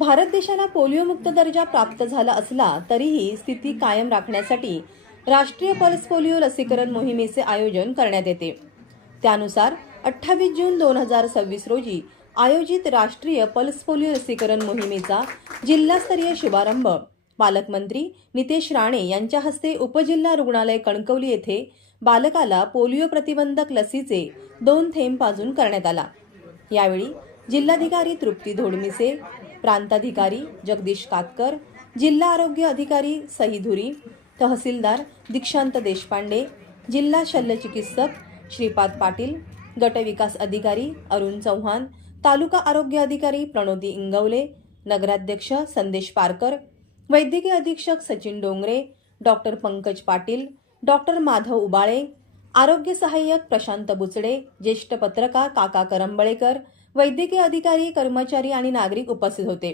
भारत देशाला पोलिओमुक्त दर्जा प्राप्त झाला असला तरीही स्थिती कायम राखण्यासाठी राष्ट्रीय पल्स पोलिओ लसीकरण मोहिमेचे आयोजन करण्यात येते। त्यानुसार 28 जून 2026 रोजी आयोजित राष्ट्रीय पल्स पोलिओ लसीकरण मोहिमेचा जिल्हास्तरीय शुभारंभ पालकमंत्री नितेश राणे यांच्या हस्ते उपजिल्हा रुग्णालय कणकवली येथे बालकाला पोलिओ प्रतिबंधक लसीचे 2 थेंब पाजून करण्यात आला। यावेळी जिल्हाधिकारी तृप्ती धोडमिसे, प्रांताधिकारी जगदीश कातकर, जिल्हा आरोग्य अधिकारी सई धुरी, तहसीलदार दीक्षांत देशपांडे, जिल्हा शल्यचिकित्सक श्रीपाद पाटील, गटविकास अधिकारी अरुण चव्हाण, तालुका आरोग्य अधिकारी प्रणोती इंगवले, नगराध्यक्ष संदेश पारकर, वैद्यकीय अधीक्षक सचिन डोंगरे, डॉक्टर पंकज पाटील, डॉक्टर माधव उबाळे, आरोग्य सहाय्यक प्रशांत बुचडे, ज्येष्ठ पत्रकार काका करंबळेकर, वैद्यकीय अधिकारी, कर्मचारी आणि नागरिक उपस्थित होते।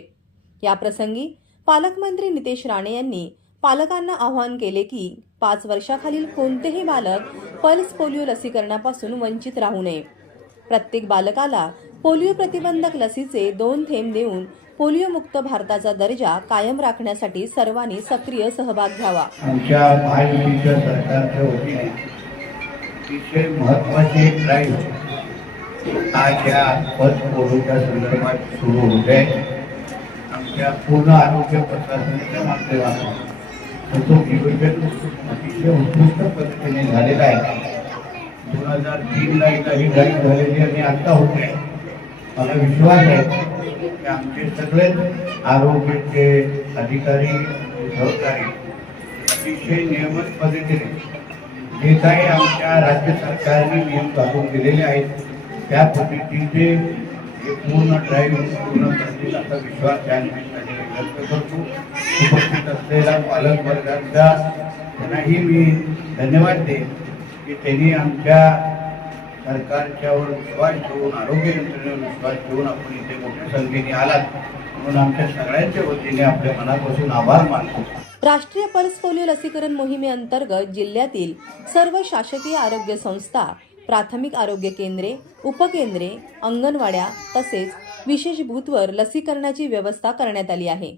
या प्रसंगी पालकमंत्री नितेश राणे यांनी पालकांना आवाहन केले की 5 वर्षाखालील कोणतेही बालक पल्स पोलिओ लसीकरणापासून वंचित राहू नये। प्रत्येक बालकाला पोलिओ प्रतिबंधक लसीचे 2 थेंब देऊन पोलिओ मुक्त भारताचा दर्जा कायम राखण्यासाठी सर्वांनी सक्रिय सहभाग घ्यावा। आमच्या महायुतीच्या सरकारच्या वतीने अतिशय महत्त्वाची ड्राईव्ह आज या पल्स पोलिओच्या संदर्भात सुरू होत आहे। आमच्या पूर्ण आरोग्य प्रशासनाच्या माध्यमातून तो नियोजन अतिशय उत्कृष्ट पद्धतीने झालेला आहे। 2003 ला ही ड्राईव्ह झालेली आणि आता होत आहे। मला विश्वास आहे की आमचे सगळे आरोग्याचे अधिकारी सहकारी अतिशय नियमित पद्धतीने जे काही आमच्या राज्य सरकारने नियम घालून दिलेले आहेत त्या पद्धतीचे पूर्ण ड्राईव्ह पूर्ण करतील असा विश्वास या निमित्ताने व्यक्त करतो। उपस्थित असलेल्या पालक वर्गाचा त्यांनाही मी धन्यवाद देईन की त्यांनी आमच्या सरकारच्यावर विश्वास ठेवून आरोग्य यंत्रणेवर विश्वास ठेवून आपण इथे मोठ्या संख्येने आलात म्हणून आमच्या सगळ्यांच्या वतीने आपल्या मनापासून आभार मानतो। राष्ट्रीय पल्स पोलिओ लसीकरण मोहिमेअंतर्गत जिल्ह्यातील सर्व शासकीय आरोग्य संस्था, प्राथमिक आरोग्य केंद्रे, उपकेंद्रे, अंगणवाड्या तसेच विशेष बूथवर लसीकरणाची व्यवस्था करण्यात आली आहे।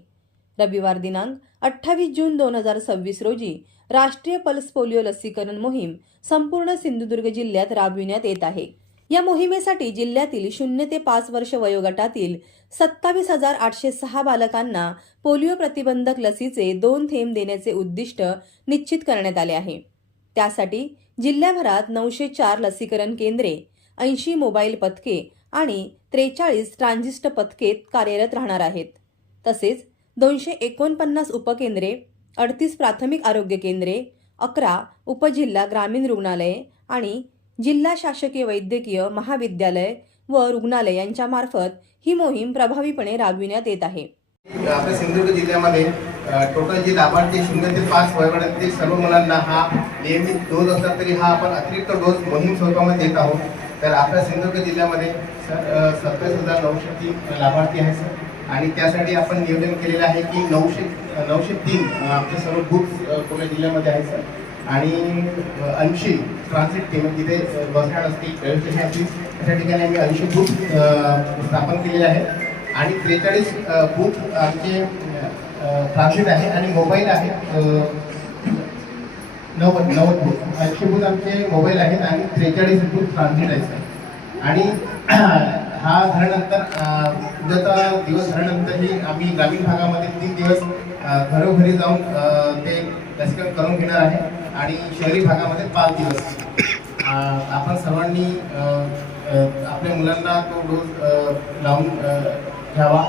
रविवार दिनांक 28 जून 2026 रोजी राष्ट्रीय पल्स पोलिओ लसीकरण मोहीम संपूर्ण सिंधुदुर्ग जिल्ह्यात राबविण्यात येत आहे। या मोहिमेसाठी जिल्ह्यातील 0 ते 5 वर्ष वयोगटातील 27,806 बालकांना पोलिओ प्रतिबंधक लसीचे 2 थेंब देण्याचे उद्दिष्ट निश्चित करण्यात आले आहे। त्यासाठी जिल्ह्याभरात 904 लसीकरण केंद्रे, 80 मोबाईल पथके आणि 43 ट्रान्झिस्ट पथके कार्यरत राहणार आहेत। तसेच 249 उपकेंद्रे, 38 प्राथमिक आरोग्य केंद्रे, 11 उपजिल्हा ग्रामीण रुग्णालये आणि जिल्हा शासकीय वैद्यकीय महाविद्यालय व रुग्णालय यांच्या मार्फत ही मोहीम प्रभावीपणे राबविण्यात येत आहे। आपल्या सिंधुदुर्ग जिल्ह्यामध्ये टोटल जे लाभार्थी 0 ते 5 वयोगटातील सर्व मुलांना हा नियमित डोस असला तरी हा आपण अतिरिक्त डोस मोहीम स्वरूपामध्ये देत आहोत। तर आपल्या सिंधुदुर्ग जिल्ह्यामध्ये 27,903 लाभार्थी आहेत सर आणि त्यासाठी आपण नियोजन केलेलं आहे की 903 आमचे सर्व बूथ पुणे जिल्ह्यामध्ये आहेत सर आणि 80 ट्रान्झिट टीम तिथे बसस्टँड असतील, रेल्वे स्टेशन असतील अशा ठिकाणी आम्ही 80 बूथ स्थापन केलेले आहेत आणि 43 बूथ आमचे ट्रान्झिट आहे आणि मोबाईल आहेत 90 बूथ 80 बूथ आमचे मोबाईल आहेत आणि 43 बूथ ट्रान्झिट आहेत आणि हा झाल्यानंतर उद्याचा दिवस झाल्यानंतरही आम्ही ग्रामीण भागामध्ये 3 दिवस घरोघरी जाऊन ते लसीकरण करून घेणार आहे आणि शहरी भागामध्ये 5 दिवस आपण सर्वांनी आपल्या मुलांना तो डोस लावून घ्यावा।